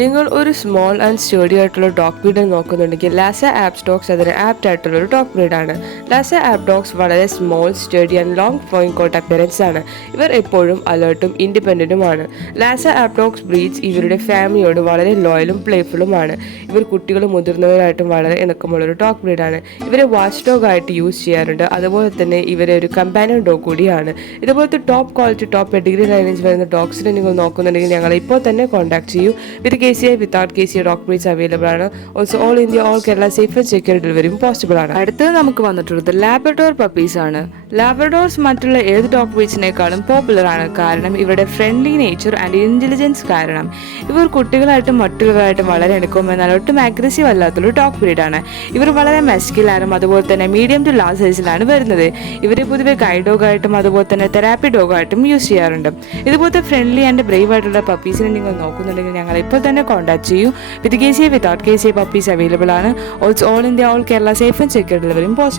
നിങ്ങൾ ഒരു small and സ്റ്റേഡി ആയിട്ടുള്ള ഡോഗ് ബ്രീഡ് നോക്കുന്നുണ്ടെങ്കിൽ ലാസ ആപ്പ് സ്റ്റോക്സ് അതിന് ആപ്റ്റ് ആയിട്ടുള്ള ഒരു ഡോഗ് ബ്രീഡാണ് ലാസ ആപ്പ് ഡോഗ്സ് വളരെ small sturdy and long flowing coat appearance ആണ്. ഇവർ എപ്പോഴും അലേർട്ടും ഇൻഡിപെൻഡന്റുമാണ് ലാസ ആപ്പ് ഡോഗ്സ് ബ്രീഡ്സ് ഇവരുടെ ഫാമിലിയോട് വളരെ ലോയലും പ്ലേഫുള്ളുമാണ് ഇവർ കുട്ടികളും മുതിർന്നവരായിട്ടും വളരെ ഇണക്കമുള്ള ഒരു ഡോഗ് ബ്രീഡാണ് ഇവരെ വാച്ച് ഡോഗ് ആയിട്ട് യൂസ് ചെയ്യാറുണ്ട്. അതുപോലെ തന്നെ ഇവരെ ഒരു കമ്പാനിയൻ ഡോഗ് കൂടിയാണ്. ഇതുപോലത്തെ top quality top degree lineage വരുന്ന ഡോഗ്സിനെ നിങ്ങൾ നോക്കുന്നുണ്ടെങ്കിൽ ഞങ്ങളെ ഇപ്പോൾ തന്നെ കോൺടാക്ട് ചെയ്യൂ. With K C I without K C I breeds available ആണ്. Also all India all Kerala safe and secure ഡെലിവറിയും പോസിബിൾ ആണ്. അടുത്തത് നമുക്ക് വന്നിട്ടുള്ളത് ലാബറട്ടോർ പപ്പീസ് ആണ്. ലാബ്രഡോർസ് മറ്റുള്ള ഏത് ഡോഗ് പോപ്പുലർ ആണ്. കാരണം ഇവരുടെ ഫ്രണ്ട്ലി നേച്ചർ ആൻഡ് ഇന്റലിജൻസ് കാരണം. ഇവർ കുട്ടികളായിട്ടും മറ്റുള്ളവരായിട്ടും വളരെ എടുക്കും എന്നാൽ ഒട്ടും അഗ്രസീവ് അല്ലാത്തൊരു ഡോഗ് ബ്രീഡാണ് ഇവർ വളരെ മെസ്കിലാനും അതുപോലെ തന്നെ മീഡിയം ടു ലാർജ് സൈസിലാണ് വരുന്നത്. ഇവരെ പൊതുവെ ഗൈഡ് ഡോഗായിട്ടും അതുപോലെ തന്നെ തെറാപ്പി ഡോഗായിട്ടും യൂസ് ചെയ്യാറുണ്ട്. ഇതുപോലത്തെ ഫ്രണ്ട്ലി ആൻഡ് ബ്രേവ് ആയിട്ടുള്ള പപ്പീസിനെ നിങ്ങൾ നോക്കുന്നുണ്ടെങ്കിൽ ഞങ്ങൾ ഇപ്പോൾ തന്നെ കോൺടാക്ട് ചെയ്യൂ. With K C without K C puppies available ആണ്. Also all India all Kerala safe and secure ഡെലിവറിയും പോസിബിൾ